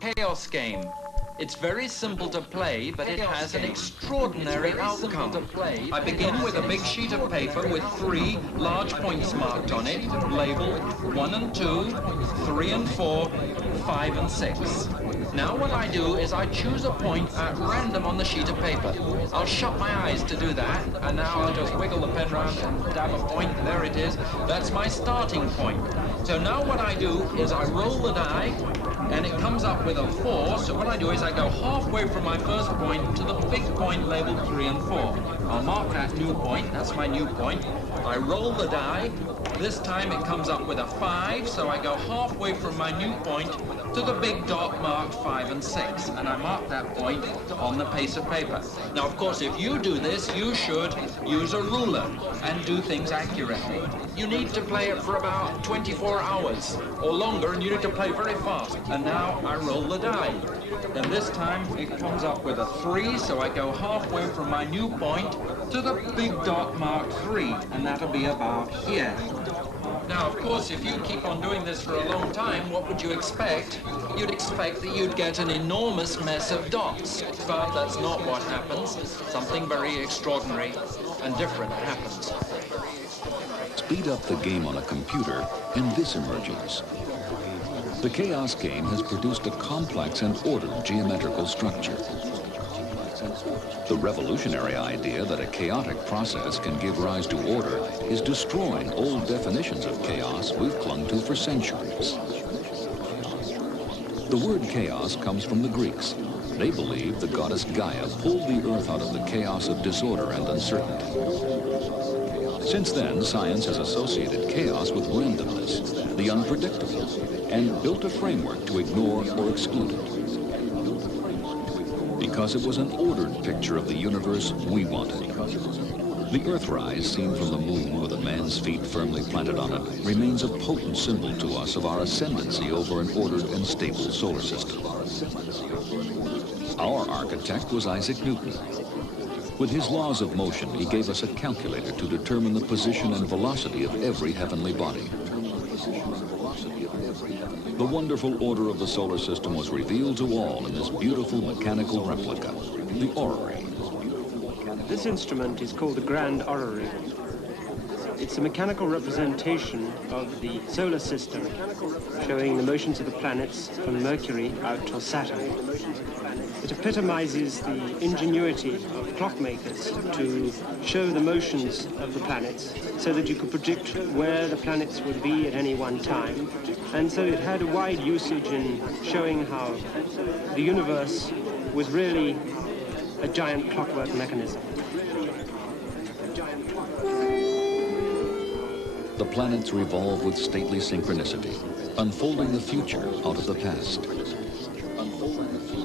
Chaos game. It's very simple to play, but it has an extraordinary outcome. I begin with a big sheet of paper with 3 large points marked on it, labeled 1 and 2, 3 and 4, 5 and 6. Now what I do is I choose a point at random on the sheet of paper. I'll shut my eyes to do that, and now I'll just wiggle the pen around and dab a point. There it is. That's my starting point. So now what I do is I roll the die, and it comes up with a 4, so what I do is I go halfway from my first point to the big point labeled 3 and 4. I'll mark that new point, that's my new point. I roll the die, this time it comes up with a 5, so I go halfway from my new point to the big dot marked 5 and 6, and I mark that point on the piece of paper. Now of course if you do this, you should use a ruler and do things accurately. You need to play it for about 24 hours or longer, and you need to play very fast. And now I roll the die. And this time it comes up with a 3, so I go halfway from my new point to the big dot marked 3, and that'll be about here. Now, of course, if you keep on doing this for a long time, what would you expect? You'd expect that you'd get an enormous mess of dots. But that's not what happens. Something very extraordinary and different happens. Speed up the game on a computer, and this emerges. The chaos game has produced a complex and ordered geometrical structure. The revolutionary idea that a chaotic process can give rise to order is destroying old definitions of chaos we've clung to for centuries. The word chaos comes from the Greeks. They believed the goddess Gaia pulled the earth out of the chaos of disorder and uncertainty. Since then, science has associated chaos with randomness, the unpredictable, and built a framework to ignore or exclude it. Because it was an ordered picture of the universe we wanted. The Earthrise, seen from the moon with a man's feet firmly planted on it, remains a potent symbol to us of our ascendancy over an ordered and stable solar system. Our architect was Isaac Newton. With his laws of motion, he gave us a calculator to determine the position and velocity of every heavenly body. The wonderful order of the solar system was revealed to all in this beautiful mechanical replica, the orrery. This instrument is called the Grand Orrery. It's a mechanical representation of the solar system, showing the motions of the planets from Mercury out to Saturn. It epitomizes the ingenuity of clockmakers to show the motions of the planets so that you could predict where the planets would be at any one time. And so it had a wide usage in showing how the universe was really a giant clockwork mechanism. The planets revolve with stately synchronicity, unfolding the future out of the past.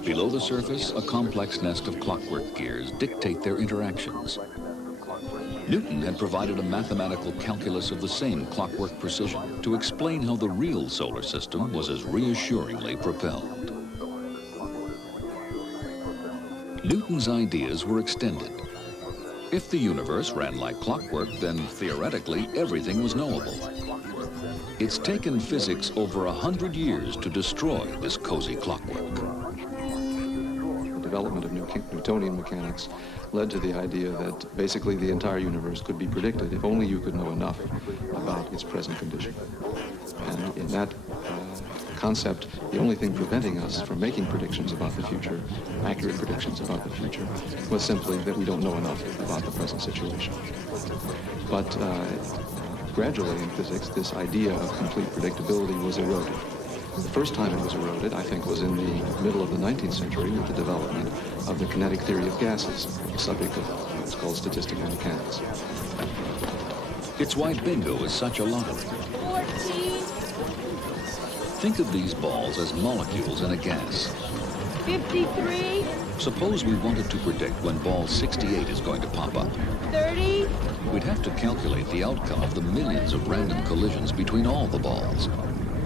Below the surface, a complex nest of clockwork gears dictate their interactions. Newton had provided a mathematical calculus of the same clockwork precision to explain how the real solar system was as reassuringly propelled. Newton's ideas were extended. If the universe ran like clockwork, then theoretically everything was knowable. It's taken physics over 100 years to destroy this cozy clockwork. The development of Newtonian mechanics led to the idea that basically the entire universe could be predicted if only you could know enough about its present condition. And in that concept, the only thing preventing us from making predictions about the future, accurate predictions about the future, was simply that we don't know enough about the present situation. But gradually in physics, this idea of complete predictability was eroded. The first time it was eroded, I think, was in the middle of the 19th century with the development of the kinetic theory of gases, the subject of what's called statistical mechanics. It's why bingo is such a lottery. 14. Think of these balls as molecules in a gas. 53. Suppose we wanted to predict when ball 68 is going to pop up. 30. We'd have to calculate the outcome of the millions of random collisions between all the balls,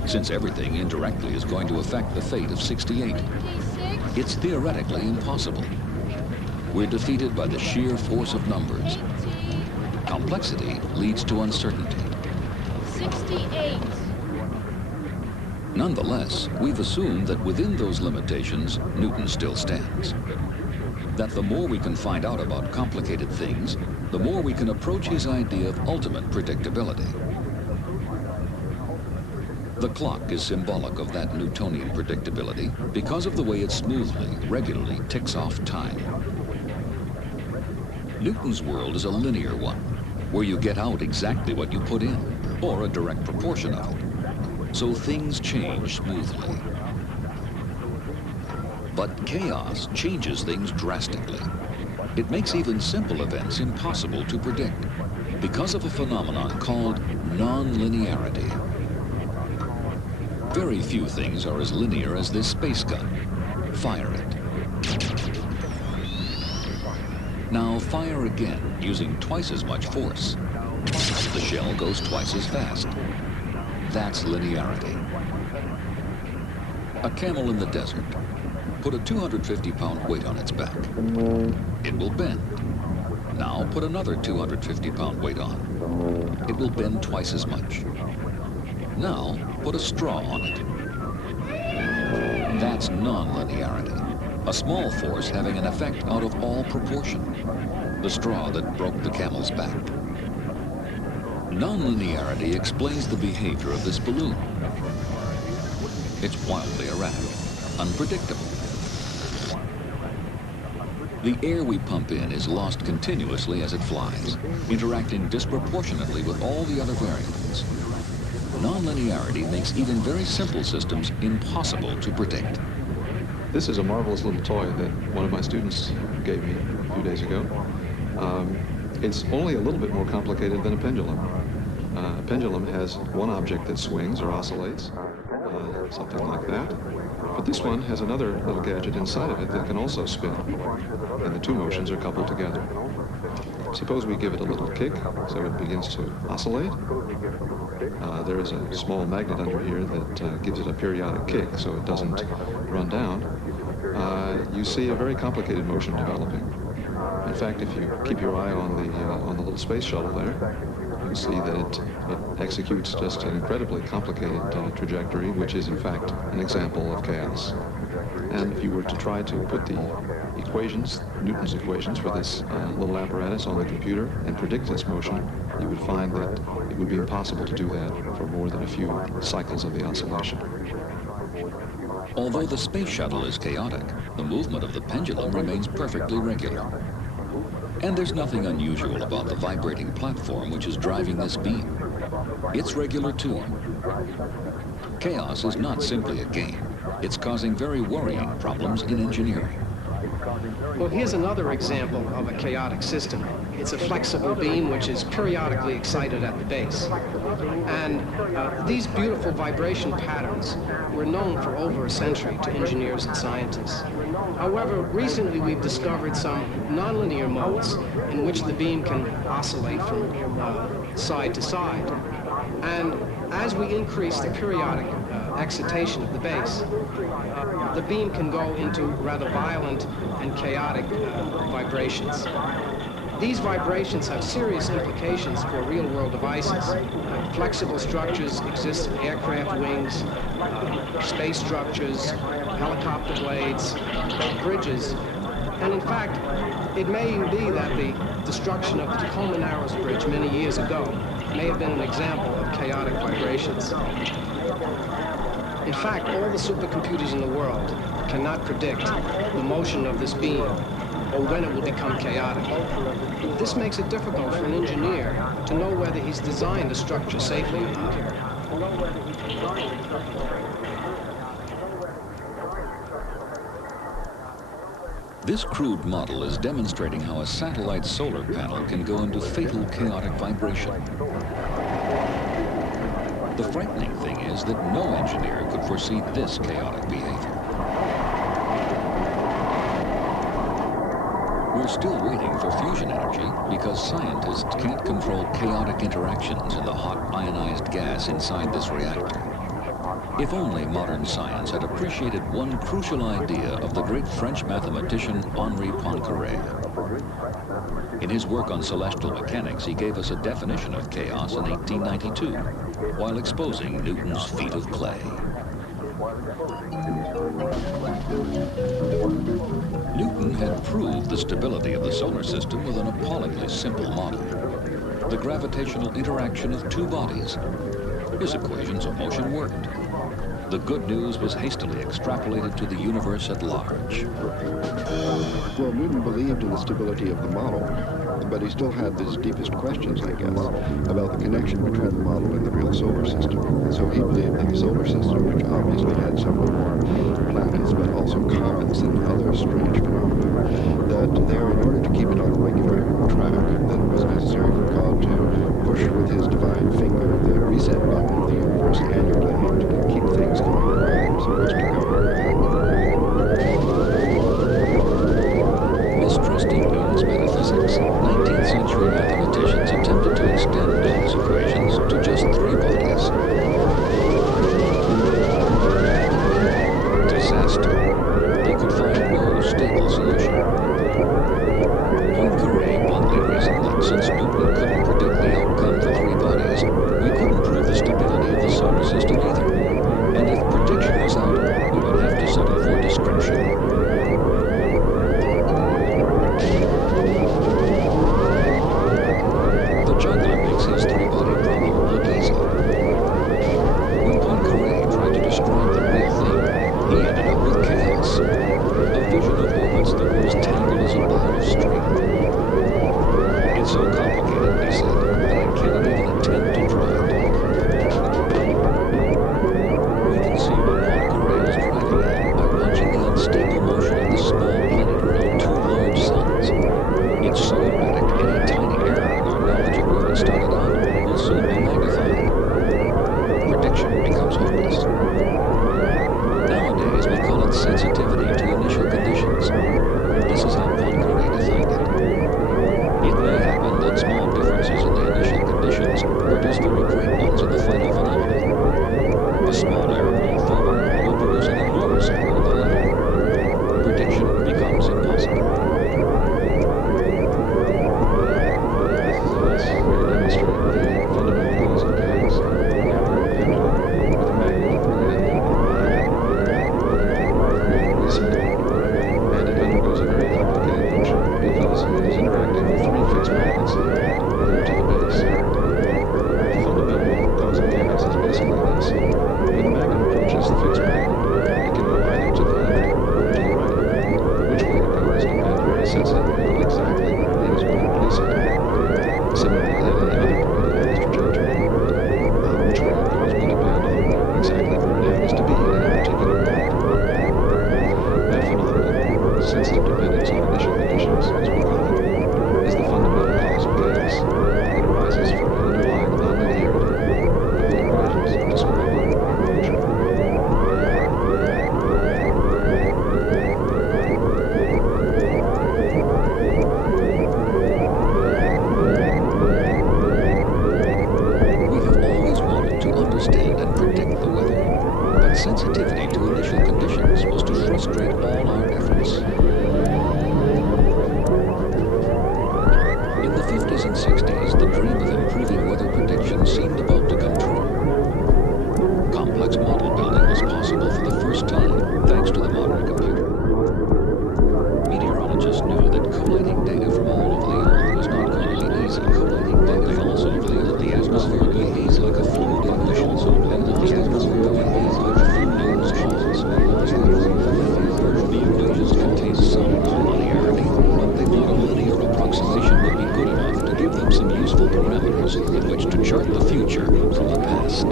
since everything indirectly is going to affect the fate of 68. 56. It's theoretically impossible. We're defeated by the sheer force of numbers. 18. Complexity leads to uncertainty. 68. Nonetheless, we've assumed that within those limitations, Newton still stands. That the more we can find out about complicated things, the more we can approach his idea of ultimate predictability. The clock is symbolic of that Newtonian predictability because of the way it smoothly, regularly ticks off time. Newton's world is a linear one, where you get out exactly what you put in, or a direct proportion of it. So things change smoothly. But chaos changes things drastically. It makes even simple events impossible to predict because of a phenomenon called non-linearity. Very few things are as linear as this space gun. Fire it. Now fire again, using twice as much force. The shell goes twice as fast. That's linearity. A camel in the desert. Put a 250-pound weight on its back. It will bend. Now put another 250-pound weight on. It will bend twice as much. Now put a straw on it. That's non-linearity. A small force having an effect out of all proportion. The straw that broke the camel's back. Non-linearity explains the behavior of this balloon. It's wildly erratic, unpredictable. The air we pump in is lost continuously as it flies, interacting disproportionately with all the other variables. Non-linearity makes even very simple systems impossible to predict. This is a marvelous little toy that one of my students gave me a few days ago. It's only a little bit more complicated than a pendulum. A pendulum has one object that swings or oscillates, something like that. But this one has another little gadget inside of it that can also spin. And the two motions are coupled together. Suppose we give it a little kick so it begins to oscillate. There is a small magnet under here that gives it a periodic kick so it doesn't run down. You see a very complicated motion developing. In fact, if you keep your eye on the little space shuttle there, you see that it executes just an incredibly complicated trajectory, which is in fact an example of chaos. And if you were to try to put the equations, Newton's equations for this little apparatus on the computer and predict its motion, you would find that it would be impossible to do that for more than a few cycles of the oscillation. Although the space shuttle is chaotic, the movement of the pendulum remains perfectly regular. And there's nothing unusual about the vibrating platform which is driving this beam. It's regular too. Chaos is not simply a game. It's causing very worrying problems in engineering. Well, here's another example of a chaotic system. It's a flexible beam which is periodically excited at the base. And these beautiful vibration patterns were known for over a century to engineers and scientists. However, recently we've discovered some nonlinear modes in which the beam can oscillate from side to side. And as we increase the periodic excitation of the base, the beam can go into rather violent and chaotic vibrations. These vibrations have serious implications for real-world devices. Flexible structures exist in aircraft wings, space structures, helicopter blades, bridges, and in fact, it may even be that the destruction of the Tacoma Narrows Bridge many years ago may have been an example of chaotic vibrations. In fact, all the supercomputers in the world cannot predict the motion of this beam or when it will become chaotic. This makes it difficult for an engineer to know whether he's designed a structure safely or not. This crude model is demonstrating how a satellite solar panel can go into fatal chaotic vibration. The frightening thing is that no engineer could foresee this chaotic behavior. We're still waiting for fusion energy because scientists can't control chaotic interactions in the hot ionized gas inside this reactor. If only modern science had appreciated one crucial idea of the great French mathematician Henri Poincaré. In his work on celestial mechanics, he gave us a definition of chaos in 1892, while exposing Newton's feet of clay. Newton had proved the stability of the solar system with an appallingly simple model: the gravitational interaction of two bodies. His equations of motion worked. The good news was hastily extrapolated to the universe at large. Well, Newton believed in the stability of the model, but he still had his deepest questions, I guess, about the connection between the model and the real solar system. And so he believed that the solar system, which obviously had several more planets, but also comets and other strange phenomena, that there, in order to keep it on a regular track, that it was necessary for God to push with his divine finger the reset button of the universe annually to keep things going the way they're supposed to go. Mistrusting Newton's metaphysics, 19th century mathematicians attempted to extend Newton's equations to just three bodies. Disaster. They could find no stable solution. Poincaré bluntly reasoned that since Newton couldn't predict the outcome for three bodies, we couldn't prove the stability of the solar system either. And if prediction was out, we would have to settle for description. The juggler makes his three-body problem look easy. When Poincaré tried to describe the real thing, he ended up with chaos. A vision of orbits that were as tangled as a ball of string. It's so complicated, he said, that I cannot even attempt to draw it. We can see what Poincaré was driving at by watching the unstable motion of the small planet around two large suns. It's so erratic, any tiny error in our knowledge of where it started out will soon be magnified. Prediction becomes hopeless. Nowadays, we call it sensitivity to initial conditions. This is how Poincaré defined it. It may happen that small differences in the initial conditions produce very great ones in the final phenomenon. A small error rolled forward will produce an enormous error in the latter. Prediction becomes impossible. Let's demonstrate the fundamental laws of chaos. With a magnet is and it undergoes a very complicated motion because it is interacting with three fixed magnets glued to the base. The fundamental cause of chaos is basically this: when the magnet approaches the fixed magnet, it can go either to the left or to the right. Which way it goes depends very sensitively on exactly where it is when you place it. Similarly, at any other point along this trajectory, which way it goes will depend on exactly where it happens to be at any particular point. That phenomenon, sensitive dependence on initial conditions, as we call it, is the fundamental cause of chaos. It arises from an underlying nonlinearity of the equations describing motion. Understand and predict the weather, but sensitivity to initial conditions was to frustrate all our efforts. In the 50s and 60s, the dream of improving weather prediction seemed about to come true. Complex model building was possible for the first time, thanks to the modern computer. Meteorologists knew that collating data from all over the Earth was not going to be easy. Collating data also revealed that the atmosphere behaves like a fluid in oceans, and that the atmosphere behaves like a fluid in oceans. The equations contain some nonlinearity, but they thought a linear approximation would be good enough to give them some useful parameters in which to chart the future from the past.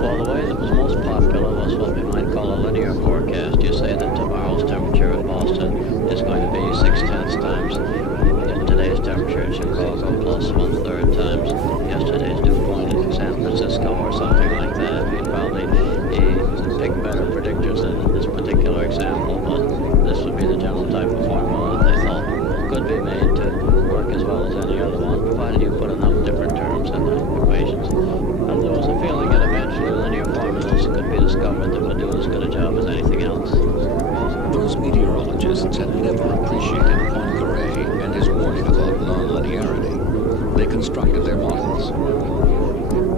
Well, the way that was most popular was what we might call a linear forecast. You say that could be made to work as well as any other one, provided you put enough different terms in the equations. And there was a feeling that eventually linear formulas could be discovered that would do as good a job as anything else. Those meteorologists had never appreciated Poincaré and his warning about nonlinearity. They constructed their models.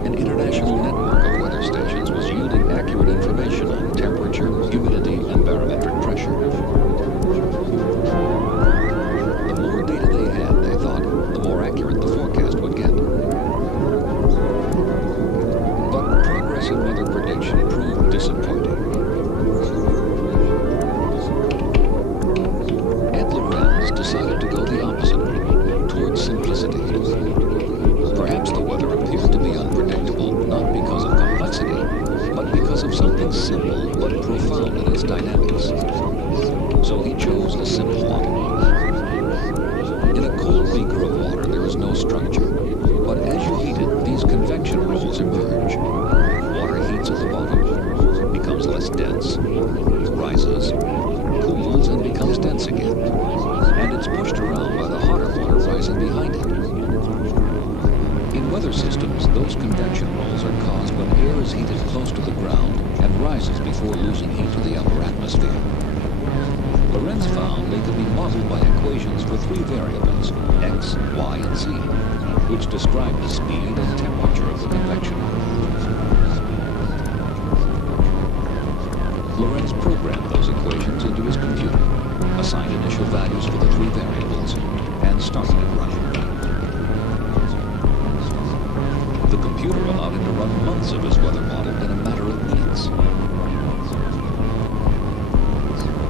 An international network of weather stations was yielding accurate information on temperature, humidity, and barometric pressure. The more data they had, they thought, the more accurate the forecast would get. But progress in weather prediction proved disappointing. Ed Lorenz decided to go the opposite route, towards simplicity. Perhaps the weather appeared to be unpredictable, not because of complexity, but because of something simple but profound in its dynamics. So he chose a simple model. In a cold beaker of water, there is no structure, but as you heat it, these convection rolls emerge. Water heats at the bottom, becomes less dense, rises, cools, and becomes dense again, and it's pushed around by the hotter water rising behind it. In weather systems, those convection rolls are caused when air is heated close to the ground and rises before losing heat to the upper atmosphere. Lorenz found they could be modeled by equations for three variables, x, y, and z, which describe the speed and temperature of the convection roll. Lorenz programmed those equations into his computer, assigned initial values for the three variables, and started it running. The computer allowed him to run months of his weather model in a matter of minutes.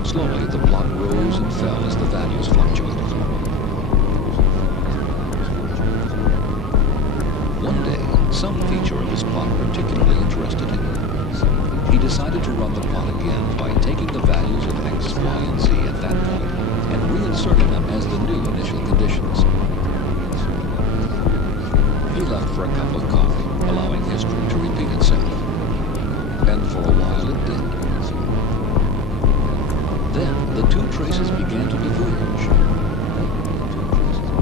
Slowly, the plot rose and fell as the values fluctuated. One day, some feature of his plot particularly interested him. He decided to run the plot again by taking the values of x, y, and z at that point and reinserting them as the new initial conditions. He left for a cup of coffee, allowing history to repeat itself. And for a while it did. Then the two traces began to diverge.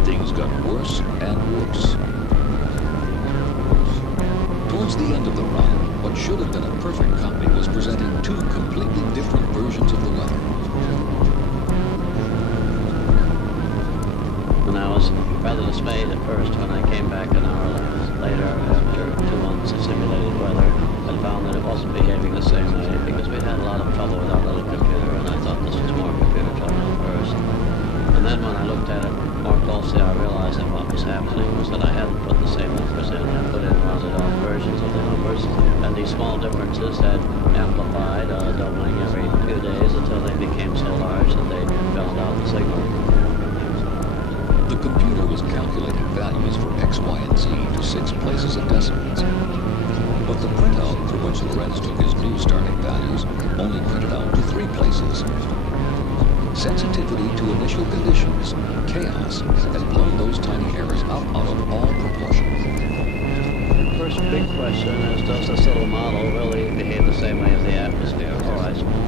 Things got worse and worse. Towards the end of the run, what should have been a perfect copy was presenting two completely different versions of the weather. And I was rather dismayed at first when I came back an hour later after 2 months of simulated weather and found that it wasn't behaving the same way because we'd had a lot of trouble with our little computer, and I thought this was more computer trouble at first. And then when I looked at it more closely, I realized that what was happening was that I hadn't put the same numbers in. I put in rounded off versions of the numbers, and these small differences had amplified, doubling every few days until they became so large that they drowned out the signal. The computer was calculating values for x, y, and z to 6 places of decimals. But the printout for which Lorenz took his new starting values only printed out to 3 places. Sensitivity to initial conditions, chaos, had blown those tiny errors out of all proportion. The first big question is, does this little model really behave the same way as the atmosphere? Or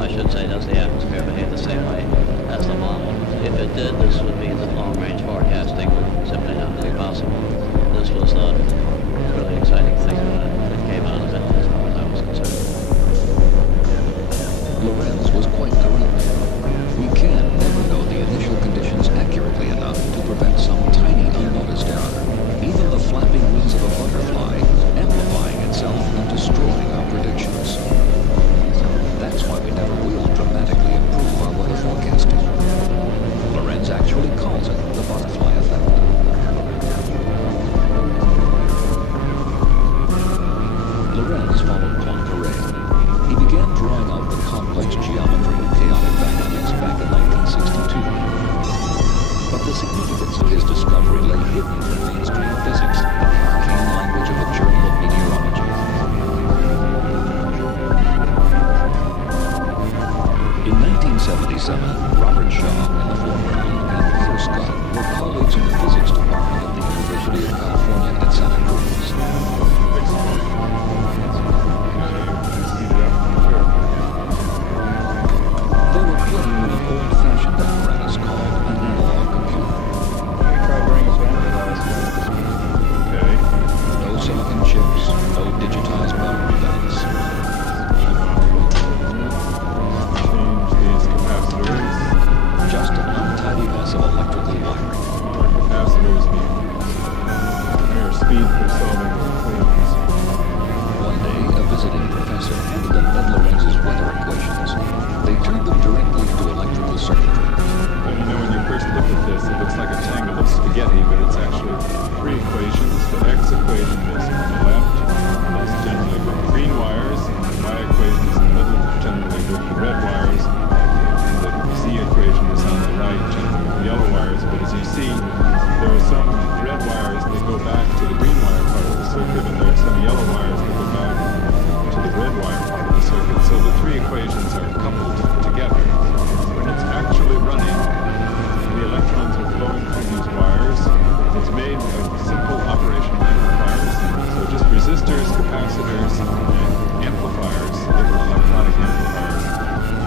I should say, does the atmosphere behave the same way as the model? If it did, this would mean that long-range forecasting would simply not be possible. This was the really exciting thing that came out of it, as far as I was concerned. Lorenz was quite correct. We can never know the initial conditions accurately enough to prevent some tiny unnoticed error, even the flapping wings of a butterfly amplifying itself and destroying our predictions. That's why we never will dramatically improve our weather forecasting. Lorenz actually calls it the butterfly effect. Lorenz followed Poincaré. He began drawing out the complex geometry of chaotic dynamics back in 1962. But the significance of his discovery lay hidden from mainstream physics in the arcane language of a journal of meteorology. In 1977, Robert Shaw in the foreground and Peter Scott were colleagues in the physics department at the University of California at Santa Cruz. They were playing with an old-fashioned apparatus called an analog computer. of electrical wiring. Capacitors need higher speed for solving the equations. One day, a visiting professor handed them Ed Lorentz's weather equations. They turned them directly into electrical circuitry. But you know, when you first look at this, it looks like a tangle of spaghetti, but it's actually three equations. The x equation is on the left, is generally with the green wires, and the y equation is in the middle, generally with the red wires, and the z equation is on the right, generally with the yellow wires. But as you see, there are some red wires that go back to the green wire part of the circuit, and there are some yellow wires that go back to the red wire part of the circuit. So the three equations are coupled together. When it's actually running, the electrons are flowing through these wires. It's made of simple operational amplifiers. So just resistors, capacitors, and amplifiers, little electronic amplifiers,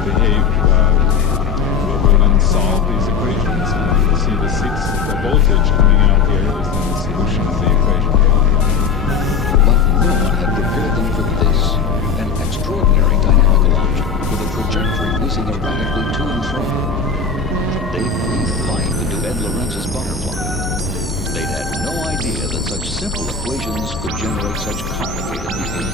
behave, will then solve these equations. And you can see the voltage coming out here is then the solution of the equation. But no one had prepared them for this, an extraordinary dynamical object with a trajectory whizzing erratically to and fro. They breathed life into Ed Lorentz's butterfly. They'd had no idea that such simple equations could generate such complicated behavior.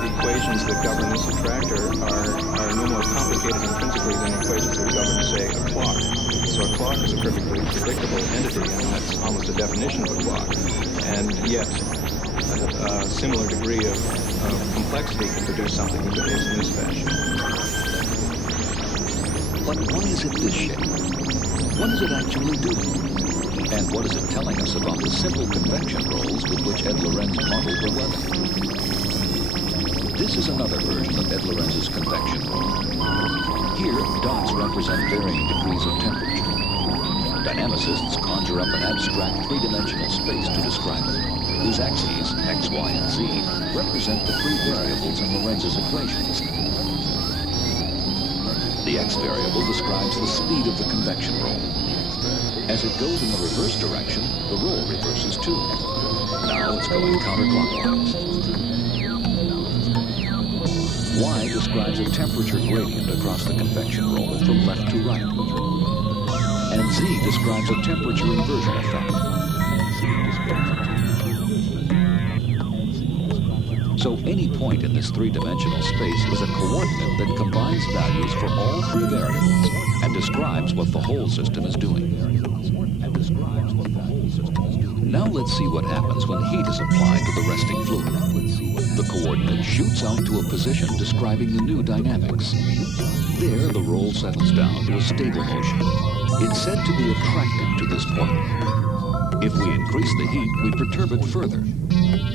The equations that govern this attractor are no more complicated intrinsically than equations that govern, say, a clock. So a clock is a perfectly predictable entity, and that's almost a definition of a clock. And yet, a similar degree of complexity can produce something that behaves in this fashion. But why is it this shape? What is it actually doing? And what is it telling us about the simple convection rolls with which Ed Lorenz modeled the weather? This is another version of Ed Lorenz's convection roll. Here, dots represent varying degrees of temperature. Dynamicists conjure up an abstract three-dimensional space to describe it, whose axes, x, y, and z, represent the three variables in Lorenz's equations. The x variable describes the speed of the convection roll. As it goes in the reverse direction, the roll reverses too. Now it's going counterclockwise. Y describes a temperature gradient across the convection roll from left to right. And Z describes a temperature inversion effect. So any point in this three-dimensional space is a coordinate that combines values for all three variables and describes what the whole system is doing. Now let's see what happens when heat is applied to the resting fluid. The coordinate shoots out to a position describing the new dynamics. There, the roll settles down to a stable motion. It's said to be attracted to this point. If we increase the heat, we perturb it further.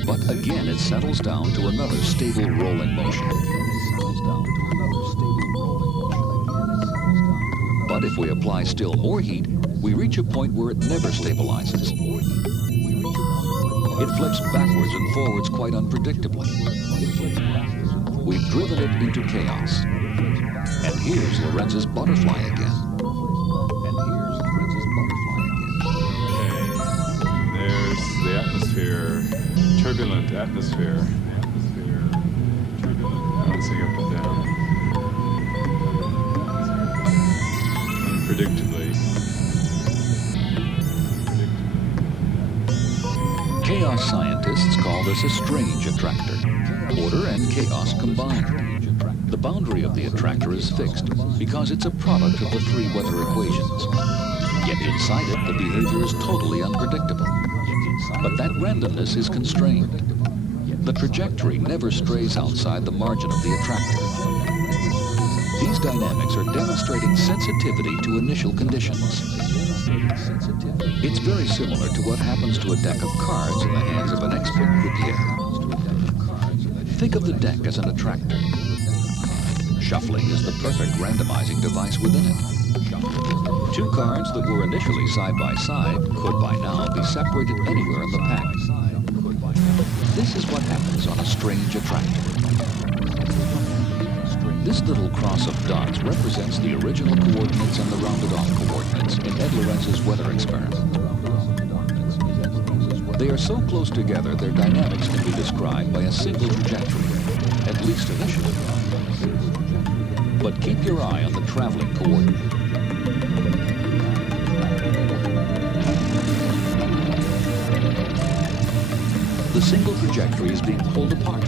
But again, it settles down to another stable rolling motion. But if we apply still more heat, we reach a point where it never stabilizes. It flips backwards and forwards quite unpredictably. We've driven it into chaos. And here's Lorenz's butterfly again. There's the atmosphere, turbulent atmosphere, bouncing up and down, unpredictably. Chaos scientists call this a strange attractor. Order and chaos combined. The boundary of the attractor is fixed because it's a product of the three weather equations. Yet inside it, the behavior is totally unpredictable. But that randomness is constrained. The trajectory never strays outside the margin of the attractor. These dynamics are demonstrating sensitivity to initial conditions. It's very similar to what happens to a deck of cards in the hands of an expert croupier. Think of the deck as an attractor. Shuffling is the perfect randomizing device within it. Two cards that were initially side by side could by now be separated anywhere in the pack. This is what happens on a strange attractor. This little cross of dots represents the original coordinates and the rounded-off coordinates in Ed Lorenz's weather experiment. They are so close together, their dynamics can be described by a single trajectory, at least initially. But keep your eye on the traveling coordinate. the single trajectory is being pulled apart.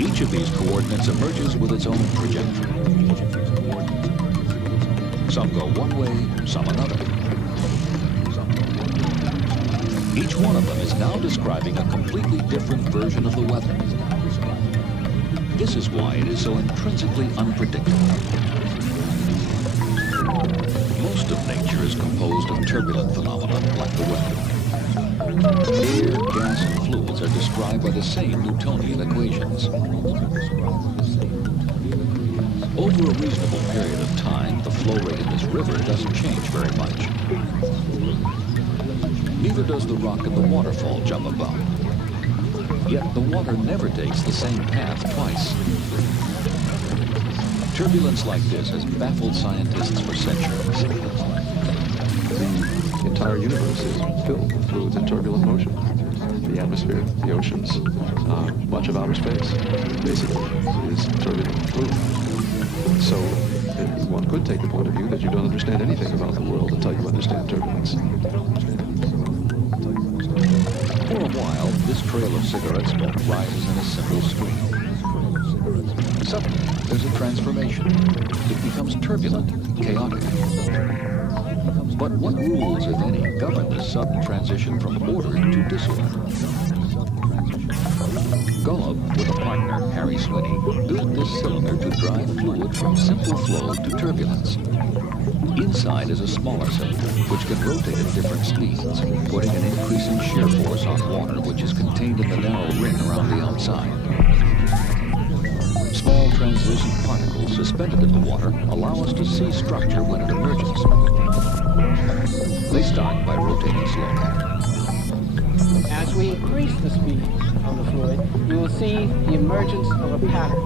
Each of these coordinates emerges with its own trajectory. Some go one way, some another. Each one of them is now describing a completely different version of the weather. This is why it is so intrinsically unpredictable. Most of nature is composed of turbulent phenomena like the weather. Air, gas, and fluids are described by the same Newtonian equations. Over a reasonable period of time, the flow rate in this river doesn't change very much. Neither does the rock in the waterfall jump about. Yet the water never takes the same path twice. Turbulence like this has baffled scientists for centuries. The entire universe is filled with fluids in turbulent motion. The atmosphere, the oceans, much of outer space, basically, is turbulent fluid. So one could take the point of view that you don't understand anything about the world until you understand turbulence. For a while, this trail of cigarette smoke rises in a simple stream. Suddenly, there's a transformation. It becomes turbulent, chaotic. But what rules, if any, govern this sudden transition from order to disorder? Golub, with a partner, Harry Swinney, built this cylinder to drive fluid from simple flow to turbulence. Inside is a smaller cylinder, which can rotate at different speeds, putting an increasing shear force on water, which is contained in the narrow ring around the outside. Small translucent particles suspended in the water allow us to see structure when it emerges. They start by rotating slowly. As we increase the speed of the fluid, you will see the emergence of a pattern,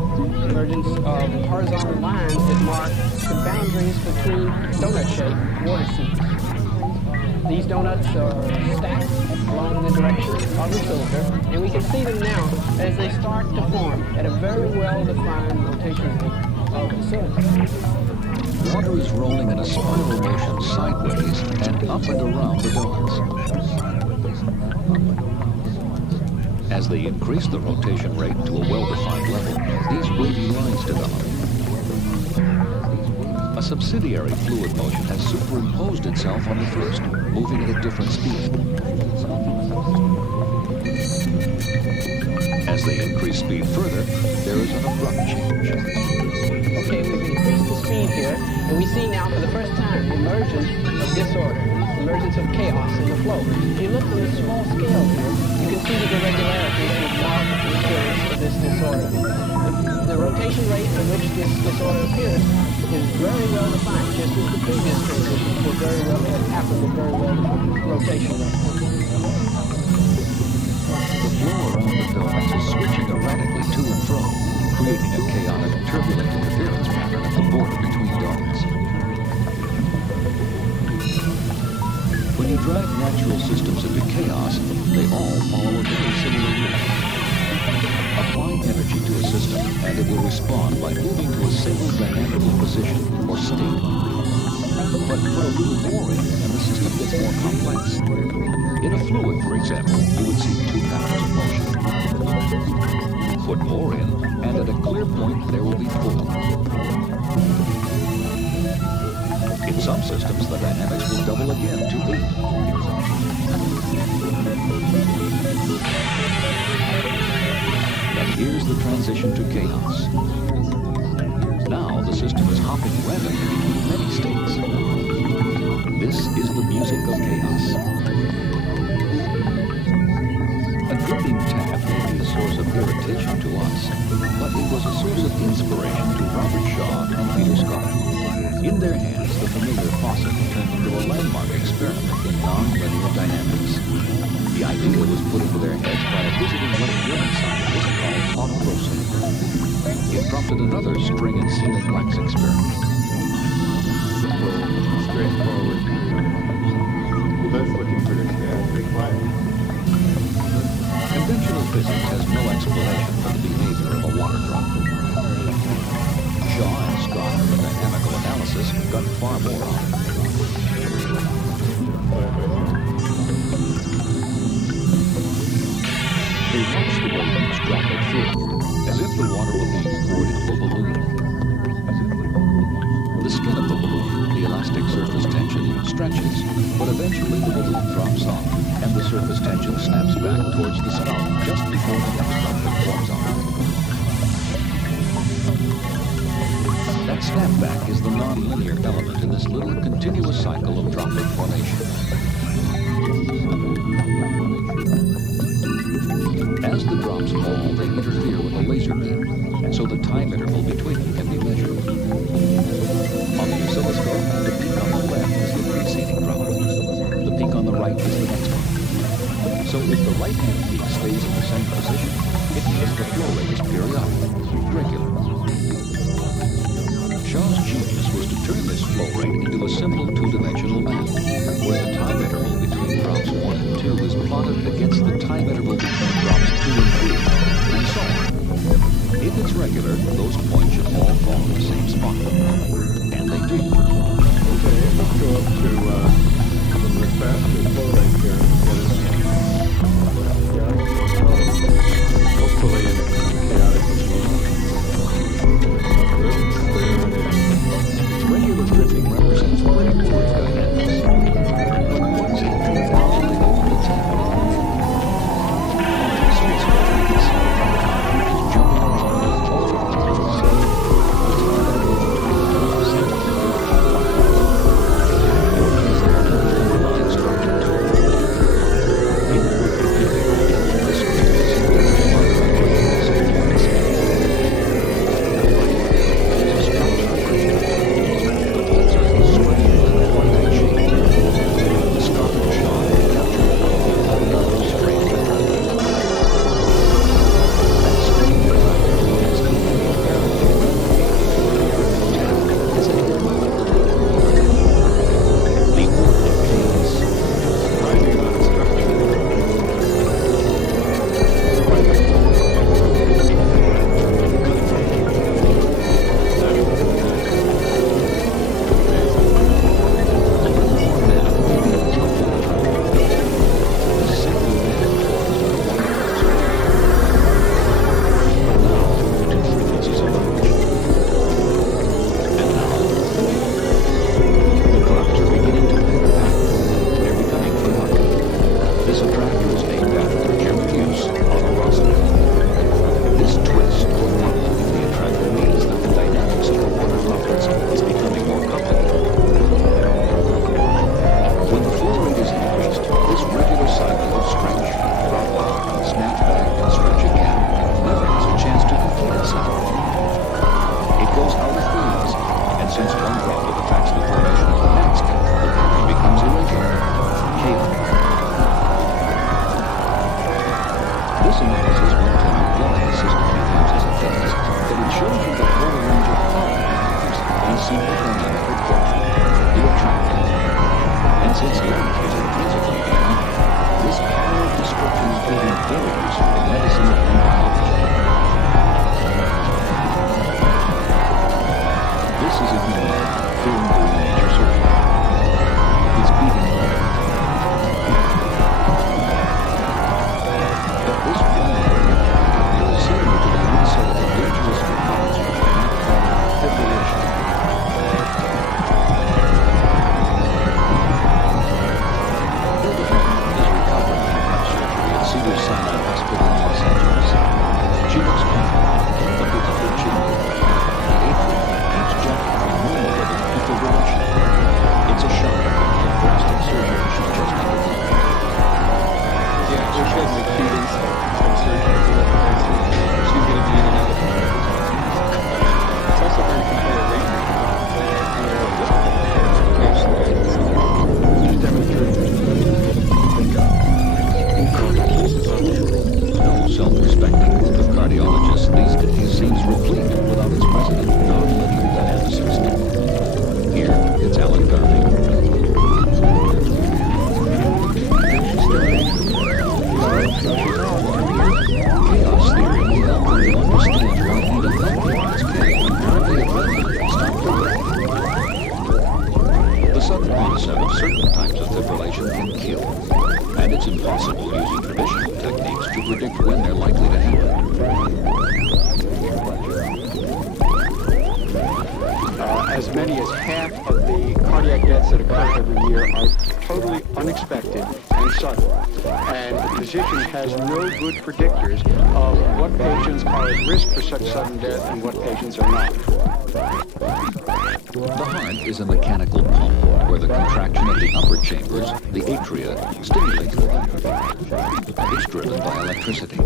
emergence of horizontal lines that mark the boundaries between donut-shaped water seats. These donuts are stacked along the direction of the cylinder, and we can see them now as they start to form at a very well-defined rotation rate of the cylinder. Water is rolling in a spiral motion sideways and up and around the donuts. As they increase the rotation rate to a well-defined level, these wavy lines develop. A subsidiary fluid motion has superimposed itself on the first, moving at a different speed. As they increase speed further, there is an abrupt change. Okay, we've increased the speed here, and we see now for the first time the emergence of disorder, emergence of chaos in the flow. If you look on a small scale here, you can see the irregularities that mark the appearance of this disorder. The rotation rate at which this disorder appears is very well defined, just as the previous transitions were very well happened with very well defined rotation rate. The flow around the donuts is switching erratically to and fro, creating a chaotic, turbulent interference pattern at the border between donuts. When you drive natural systems into chaos, they all follow a very similar rule. Apply energy to a system, and it will respond by moving to a single dynamical position or state. But put a little more in, and the system gets more complex. In a fluid, for example, you would see two patterns of motion. Put more in, and at a clear point, there will be four. In some systems, the dynamics will double again to 8. And here's the transition to chaos. Now the system is hopping randomly between many states. This is the music of chaos. A dripping tap may be a source of irritation to us, but it was a source of inspiration to Robert Shaw and Peter Scott. In their hands, the familiar faucet turned into a landmark experiment in non-linear dynamics. The idea was put into their heads by a visiting West German scientist called Otto Grosse. It prompted another string and ceiling wax experiment. Straightforward. Well, that's looking pretty quiet. Conventional physics has no explanation for the behavior of a water drop. Shaw and Scott, from dynamical analysis, got far more on it. flow, as if the water were being poured into a balloon. The skin of the balloon, the elastic surface tension, stretches, but eventually the balloon drops off, and the surface tension snaps back towards the spout just before the next droplet forms out. That snapback is the non-linear element in this little continuous cycle of droplet formation. As the drops fall, they interfere with a laser beam, so the time interval between them can be measured. On the oscilloscope, the peak on the left is the preceding drop. The peak on the right is the next one. So if the right-hand peak stays in the same position, it means the flow rate is periodic, regular. Shaw's genius was to turn this flow rate into a simple two-dimensional map, where the time interval between drops 1 and 2 is plotted against the time interval between drops 2 and 3, and so on. If it's regular, those points should all fall in the same spot. And they do. Okay, let's go up to the faster flow rate here. Hopefully in chaotic Regular dripping represents pretty fluid dynamics. But once it comes out, they open the tap. On this switch, you can see the time is jumping around all over the cell. The time will be 20% of the underlying structure to it. In perfect configuration, the screen is And it's impossible using traditional techniques to predict when they're likely to happen. As many as half of the cardiac deaths that occur every year are totally unexpected and sudden. And the physician has no good predictors of what patients are at risk for such sudden death and what patients are not. The heart is a mechanical pump where the contraction of the upper chambers, the atria, stimulates the ventricle. It's driven by electricity.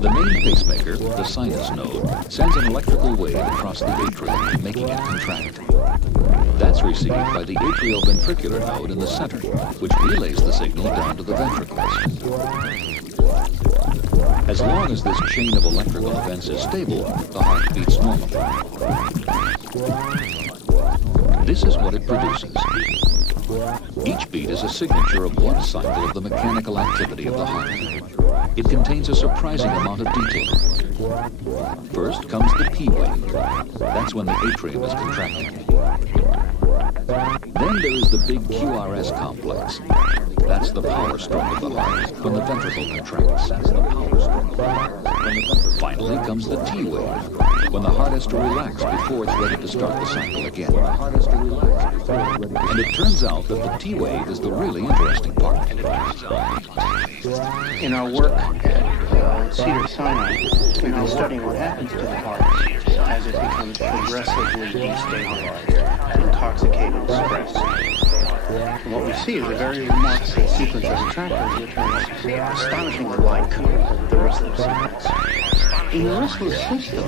The main pacemaker, the sinus node, sends an electrical wave across the atria, making it contract. That's received by the atrioventricular node in the center, which relays the signal down to the ventricles. As long as this chain of electrical events is stable, the heart beats normally. This is what it produces. Each beat is a signature of one cycle of the mechanical activity of the heart. It contains a surprising amount of detail. First comes the P wave. That's when the atrium is contracting. Then there is the big QRS complex. That's the power stroke of the heart when the ventricle contracts. Finally comes the T wave, when the heart has to relax before it's ready to start the cycle again. And it turns out that the T wave is the really interesting part. In our work at Cedars-Sinai, we've been studying what happens to the heart as it becomes progressively destabilized, intoxicated, stressed. And what we see is a very remarkable sequence of attractors which are astonishingly like the restless sequence. In the restless system,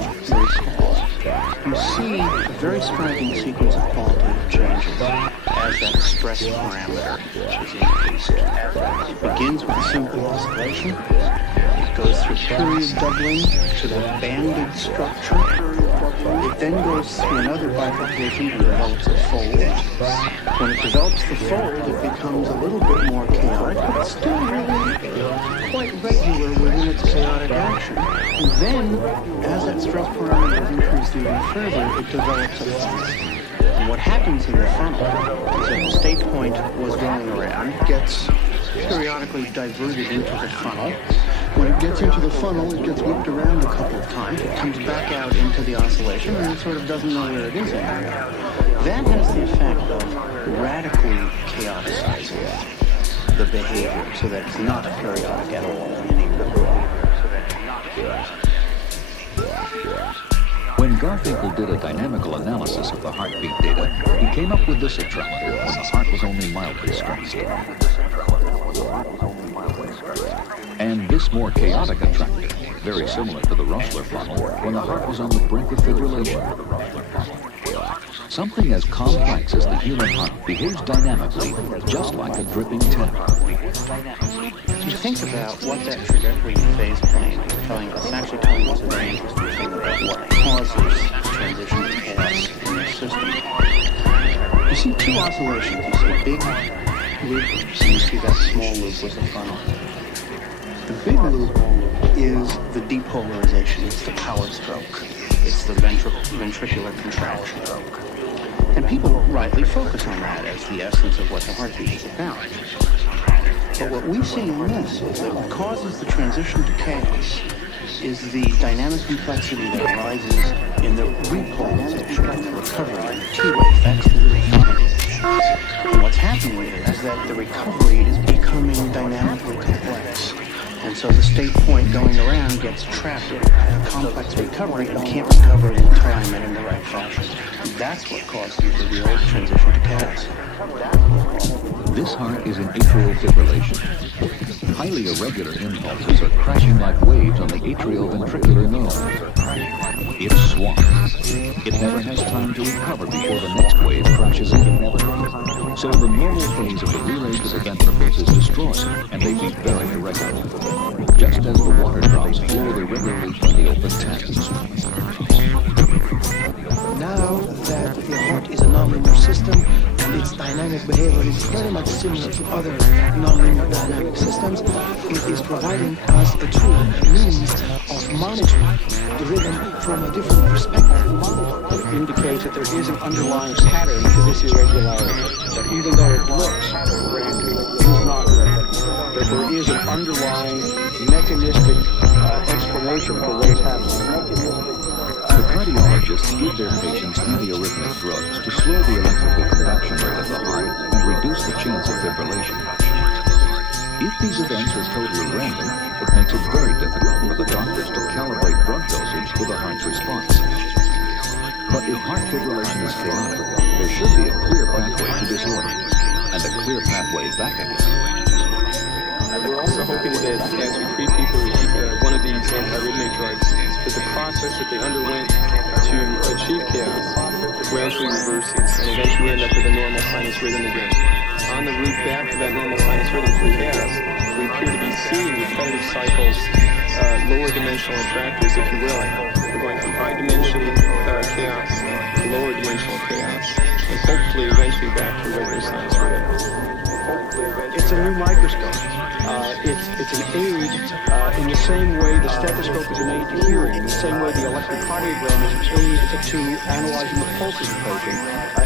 you see a very striking sequence of qualitative changes as that stress parameter is increased. It begins with a simple oscillation. It goes through period doubling to that banded structure. It then goes through another bifurcation and develops a fold. When it develops the fold, it becomes a little bit more chaotic, but still really quite regular within its chaotic action. And then, as that stress parameter is increased even further, it develops a funnel. And what happens in the funnel is that the state point was going around, gets periodically diverted into the funnel. When it gets into the funnel, it gets whipped around a couple of times. It comes back out into the oscillation, and it sort of doesn't know where it is anymore. That has the effect of radically chaoticizing the behavior so that it's not periodic at all anymore. When Garfinkel did a dynamical analysis of the heartbeat data, he came up with this attractor when the heart was only mildly stressed. And this more chaotic attractor, very similar to the Rossler funnel, when the heart was on the brink of fibrillation. Something as complex as the human heart behaves dynamically, just like a dripping tap. If you think about what that trajectory and phase plane is telling us, it's actually telling us a very interesting thing about what causes the transition to chaos in the system. You see two oscillations. You see a big loop, and you see that small loop with the funnel. The big loop is the depolarization. It's the power stroke. It's the ventricular contraction. And people rightly focus on that as the essence of what the heartbeat is about. But what we see in this is that what causes the transition to chaos is the dynamic complexity that arises in the repolarization, the recovery, the T-wave. That's the refinement. And what's happening is that the recovery is becoming dynamically complex. And so the state point going around gets trapped in a complex recovery and can't recover in time and in the right fashion. That's what causes the real transition to chaos. This heart is in atrial fibrillation. Highly irregular impulses are crashing like waves on the atrioventricular node. It swamps. It never has time to recover before the next wave crashes in. So the normal phase of the relay to the ventricles is destroyed, and they beat very irregularly, just as the water drops flow irregularly from the open taps. Now that the heart is a nonlinear system and its dynamic behavior is very much similar to other nonlinear dynamic systems, it is providing us a tool, a means of monitoring the rhythm from a different perspective. It indicates that there is an underlying pattern to this irregularity, that even though it looks random, it is not there is an underlying mechanistic explanation for what is happening. The cardiologists give their patients antiarrhythmic drugs to slow the electrical conduction rate of the heart and reduce the chance of fibrillation. If these events are totally random, it makes it very difficult for the doctors to calibrate drug dosage to the heart's response. But if heart fibrillation is chaotic, there should be a clear pathway to disorder and a clear pathway back again. We're also hoping that as we treat people with one of these antiarrhythmic drugs, that the process that they underwent to achieve chaos gradually reverses and eventually end up with a normal sinus rhythm again. On the route back to that normal sinus rhythm from chaos, we appear to be seeing repetitive cycles, lower dimensional attractors, if you will. We're going from high dimension chaos to lower dimensional chaos, and hopefully eventually back to regular sinus rhythm. It's a new microscope. It's an aid in the same way the stethoscope is an aid to hearing, in the same way the electrocardiogram is an aid to analyzing the pulses of the patient.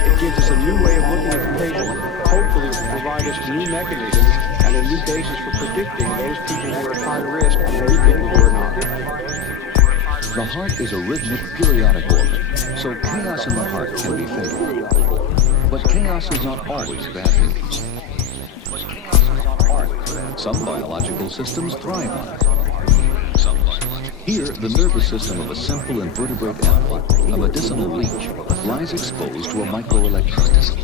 It gives us a new way of looking at the patient. Hopefully it will provide us new mechanisms and a new basis for predicting those people who are at high risk and those people who are not. The heart is a rhythmic, periodic organ, so chaos in the heart can be fatal. But chaos is not always bad news. Some biological systems thrive on it. Here, the nervous system of a simple invertebrate animal, a medicinal leech, lies exposed to a microelectrode.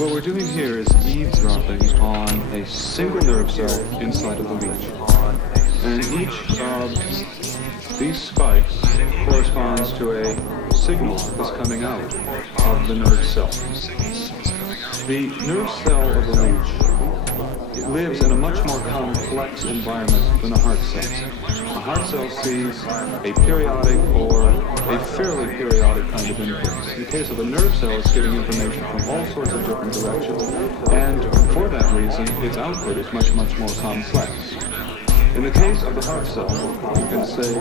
What we're doing here is eavesdropping on a single nerve cell inside of the leech. And each of these spikes corresponds to a signal that's coming out of the nerve cell. The nerve cell of the leech lives in a much more complex environment than a heart cell. A heart cell sees a periodic or a fairly periodic kind of input. In the case of a nerve cell, it's getting information from all sorts of different directions. And for that reason, its output is much, much more complex. In the case of the heart cell, you can say,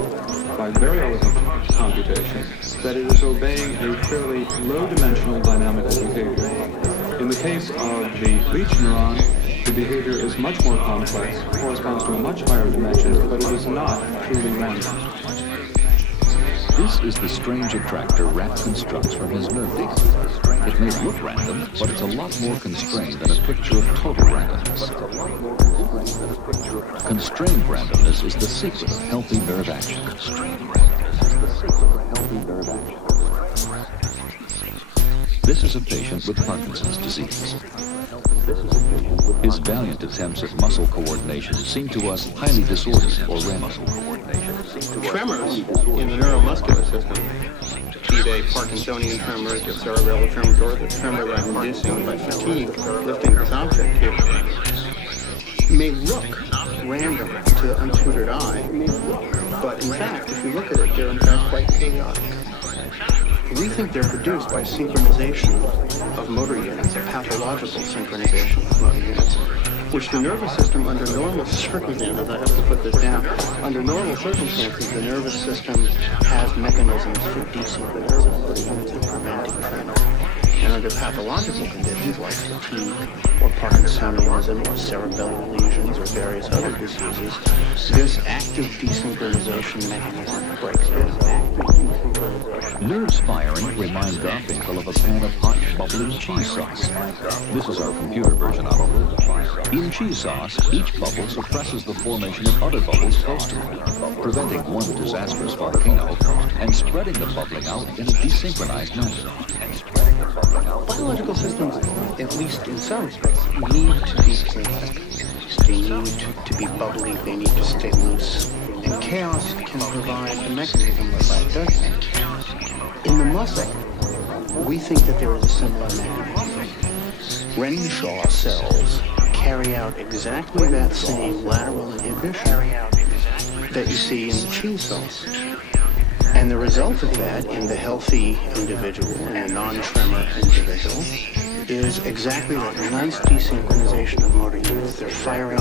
by very elegant computation, that it is obeying a fairly low-dimensional dynamical behavior. In the case of the leech neuron, the behavior is much more complex, corresponds to a much higher dimension, but it is not truly random. This is the strange attractor Rat constructs from his nerve data. It may look random, but it's a lot more constrained than a picture of total randomness. Constrained randomness is the secret of healthy nerve action. This is a patient with Parkinson's disease. His valiant attempts at muscle coordination seem to us highly disordered or random. Tremors in the neuromuscular system, be they Parkinsonian tremors, or cerebral tremors, or the tremor that's induced by fatigue, lifting this object here, may look random to the untutored eye, but in fact, if you look at it, they're in fact quite chaotic. We think they're produced by synchronization of motor units, a pathological synchronization of motor units, which the nervous system under normal circumstances, I have to put this down, under normal circumstances, the nervous system has mechanisms for desynchronizing to preventing tremor. And under pathological conditions like fatigue or Parkinsonism or cerebellar lesions or various other diseases, this active desynchronization mechanism breaks down. Nerves firing remind Garfinkel of a pan of hot, bubbling cheese sauce. This is our computer version of it. In cheese sauce, each bubble suppresses the formation of other bubbles close to it, preventing one disastrous volcano and spreading the bubbling out in a desynchronized manner. Biological systems, at least in some respects, need to be chaotic. They need to be bubbly, they need to stay loose. And chaos can provide the mechanism that does that. In the muscle, we think that there is a similar mechanism. Renshaw cells carry out exactly that same lateral inhibition that you see in the cheese sauce. And the result of that in the healthy individual and the non-tremor individual is exactly that nice desynchronization of motor units. They're firing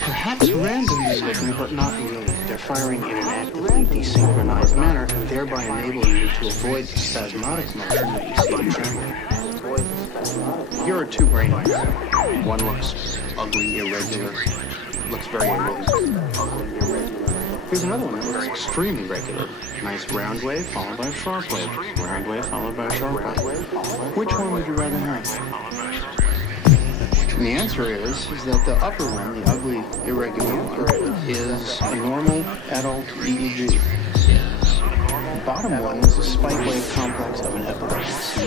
perhaps randomly looking, but not really. They're firing in an actively desynchronized manner and thereby enabling you to avoid the spasmodic motion that you see in tremor. Here are two brainwaves. One looks ugly, irregular, looks very irregular. Here's another one that looks extremely regular. Nice round wave followed by a sharp wave. Round wave followed by a sharp wave. Which one would you rather have? And the answer is that the upper one, the ugly, irregular one, is a normal adult EEG. The bottom one is a spike wave complex of an epilepsy,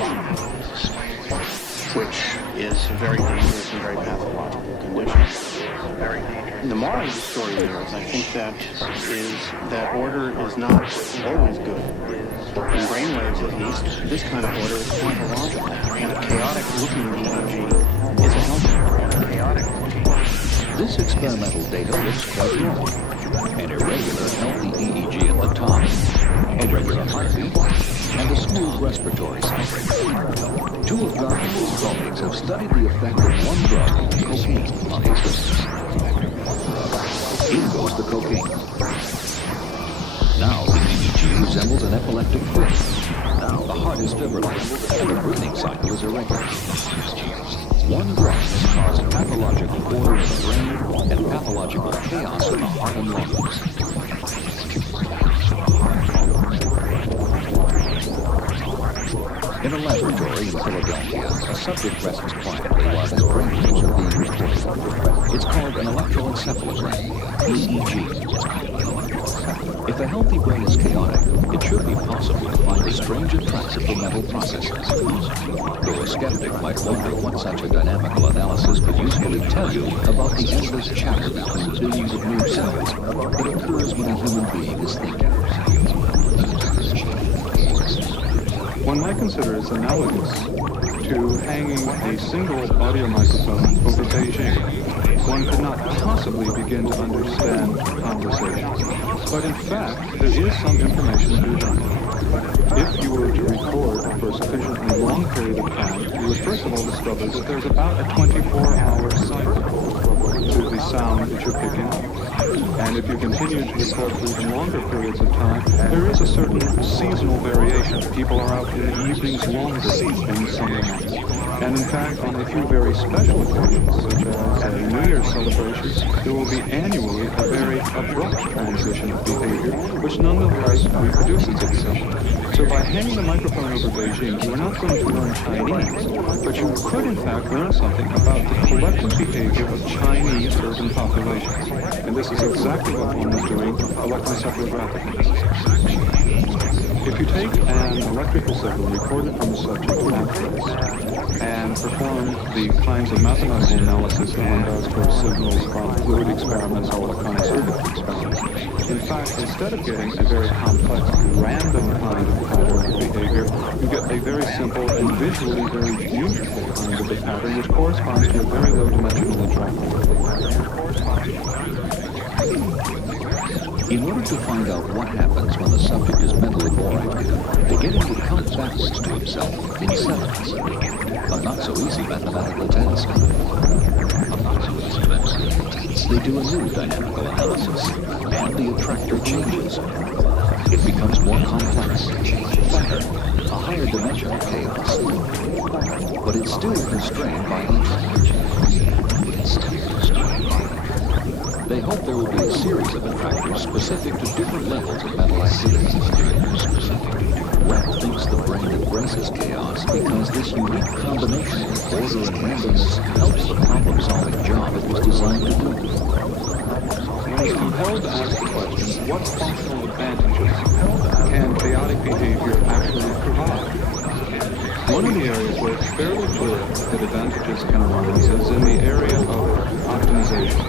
which is a very dangerous and very pathological condition. The moral of the story here is I think that order is not always good. In brainwaves, at least, this kind of order is pathological, and a chaotic-looking EEG is a healthy order. This experimental data looks quite normal. An irregular, healthy EEG at the top, a regular heartbeat, and a smooth respiratory cycle. Two of Garfinkel's colleagues have studied the effect of one drug, cocaine, on these listeners. In goes the cocaine. Now the EEG resembles an epileptic fit. The heart is fibrillated, and the breathing cycle is irregular. One drug has caused pathological order in the brain and pathological chaos in the heart and lungs. In a laboratory in Philadelphia, a subject rests quietly while his brain waves are being recorded. It's called an electroencephalogram, EEG. If a healthy brain is chaotic, it should be possible to find the strange effects of the mental processes. Though a skeptic might wonder what such a dynamical analysis could usefully tell you about the endless chatter between billions of nerve cells that occurs when a human being is thinking. One might consider it analogous to hanging a single audio microphone over Beijing. One could not possibly begin to understand conversations. But in fact, there is some information to be done. If you were to record for a sufficiently long period of time, you would first of all discover that there's about a 24-hour cycle to the sound that you're picking up. And if you continue to record for even longer periods of time, there is a certain seasonal variation. People are out in the evenings longer in summer months. And in fact, on a few very special occasions, such as New Year's celebrations, there will be annually a very abrupt transition of behavior, which nonetheless reproduces itself. So by hanging the microphone over Beijing, you are not going to learn Chinese, but you could in fact learn something about the collective behavior of Chinese urban populations. And this is exactly what one is doing electroencephalographically. If you take an electrical signal recorded from the subject naturally and perform the kinds of mathematical analysis that one does for signals from fluid experiments or electronic circuit experiments, in fact, instead of getting a very complex, random kind of pattern of behavior, you get a very simple and visually very beautiful kind of a pattern which corresponds to a very low-dimensional attractor. In order to find out what happens when the subject is mentally more active, they get him to count backs to himself in sevens. A not-so-easy mathematical task. They do a new dynamical analysis, and the attractor changes. It becomes more complex, fatter, a higher dimensional chaos. But it's still constrained by an attractor. They hope there will be a series of attractors specific to different levels of mental activity. Webb thinks the brain embraces chaos because this unique combination of order and randomness helps the problem-solving job it was designed to do. One is compelled to ask the question, what functional advantages can chaotic behavior actually provide? One of the areas where it's fairly clear that advantages can arise is in the area of optimization.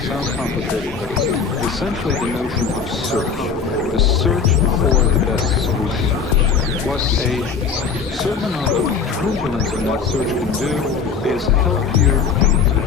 Sounds complicated, but it's essentially the notion of search. The search for the best solution. What a certain amount of turbulence in that search can do is help you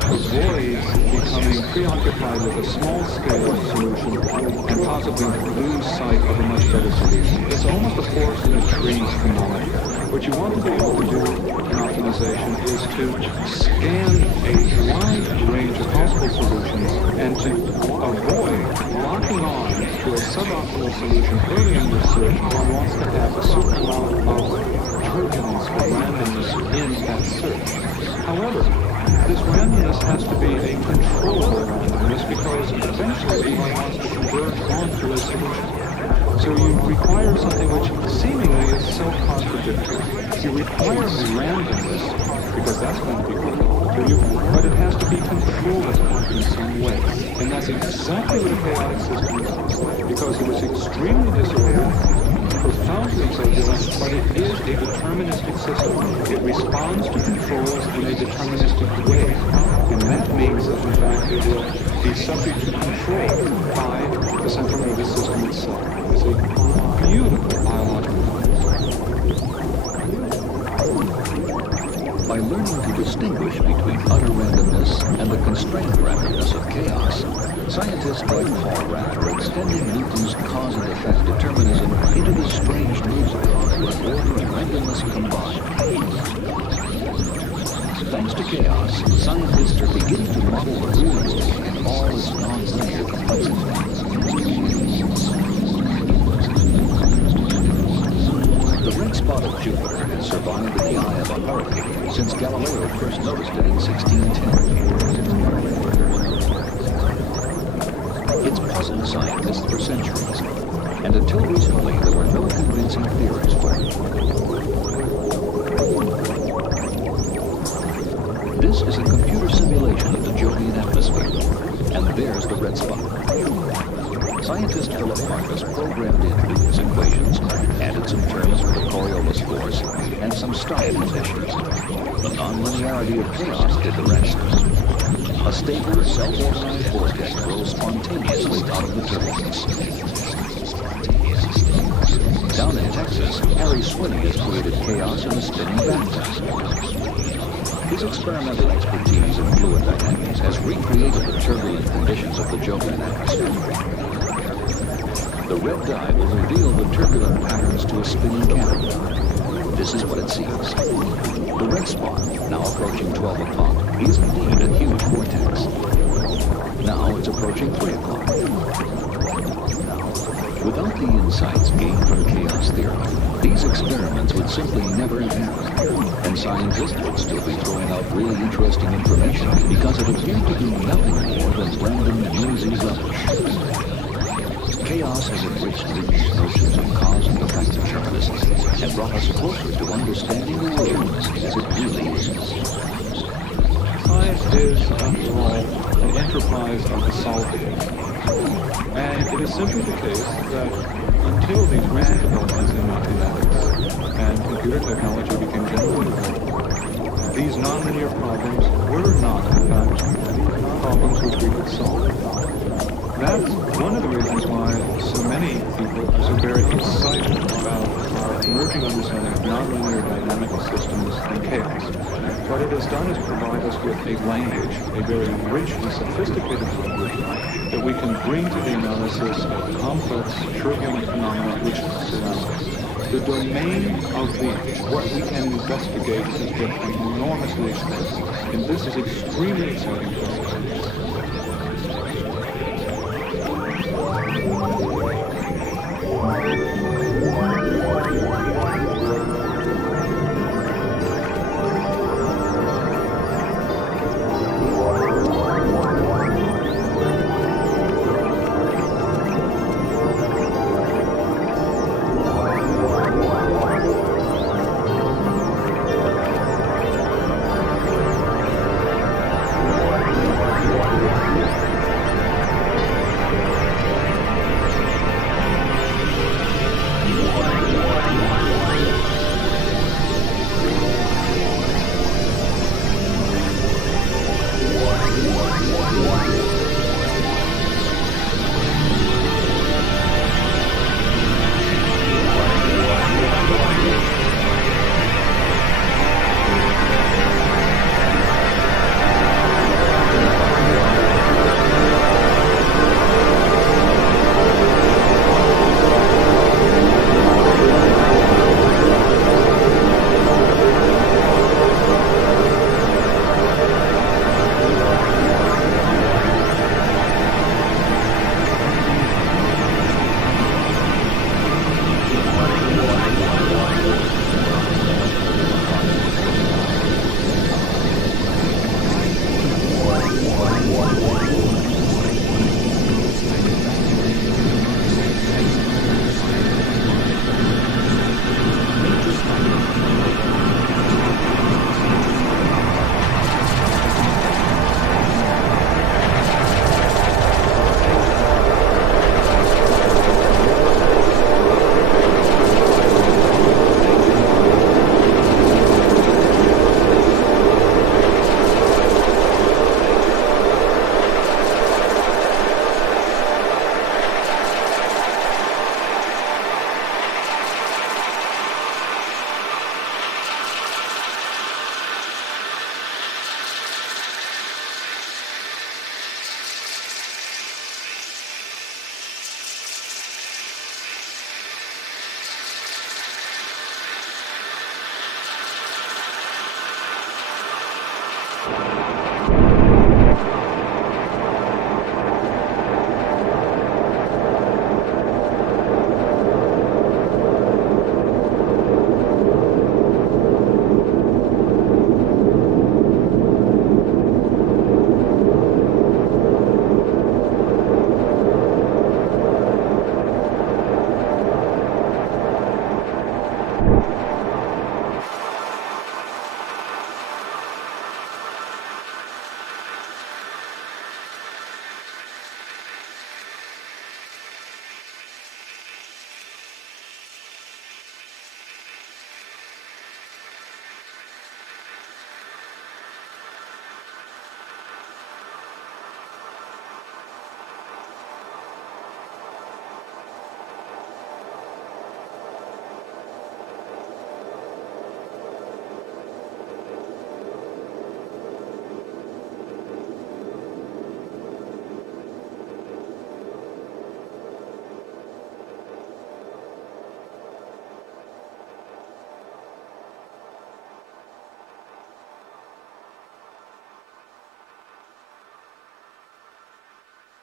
avoid becoming preoccupied with a small-scale solution and possibly lose sight of a much better solution. It's almost a forest in the trees phenomenon. What you want to be able to do in optimization is to scan a wide range of possible solutions and to avoid locking on to a suboptimal solution early in research. One wants to have a certain amount of turbulence or randomness in systems at search. However, this randomness has to be a controllable randomness because eventually one wants to converge onto a solution. So you require something which seemingly is self-contradictory. You require randomness because that's going to be good for you, but it has to be controllable in some way. And that's exactly what a chaotic system is, because it is extremely disordered, profoundly turbulent, but it is a deterministic system. It responds to controls in a deterministic way. And that means that, in fact, it will be subject to control by the central nervous system itself. It's a beautiful biological By learning to distinguish between utter randomness and the constrained randomness of chaos, scientists like Paul Rath are extending Newton's cause and effect determinism into the strange music where order and randomness combine. Thanks to chaos, scientists are beginning to model the real world in all its non-linear complexity. The red spot of Jupiter has survived in the eye of a hurricane since Galileo first noticed it in 1610. It's puzzled scientists for centuries, and until recently there were no convincing theories for it. This is a computer simulation of the Jovian atmosphere, and there's the red spot. Scientist Philip Marcus programmed in Newton's equations, added some terms for the Coriolis force, and some starting conditions. The nonlinearity of chaos did the rest. A stable, self-organized vortex rose spontaneously out of the turbulence. Down in Texas, Harry Swinney has created chaos in a spinning bathtub. His experimental expertise in fluid dynamics has recreated the turbulent conditions of the Jovian atmosphere. The red dye will reveal the turbulent patterns to a spinning camera. This is what it sees. The red spot, now approaching 12 o'clock, is indeed a huge vortex. Now it's approaching 3 o'clock. Without the insights gained from chaos theory, these experiments would simply never have happened, and scientists would still be throwing out really interesting information because it appeared to be nothing more than random noisy rubbish. Chaos has enriched Newton's notions of cause and effect determinism and brought us closer to understanding the world as it really is. Science is, after all, an enterprise of the solving. And it is simply the case that until these recent developments in mathematics and computer technology became generally available, these nonlinear problems were not, in fact, problems which we could solve. That's one of the reasons why so many people are so very excited about our emerging understanding of nonlinear dynamical systems and chaos. What it has done is provide us with a language, a very rich and sophisticated language, that we can bring to the analysis of complex, turbulent phenomena which surround us. The domain of what we can investigate has been enormously extensive, and this is extremely exciting for us.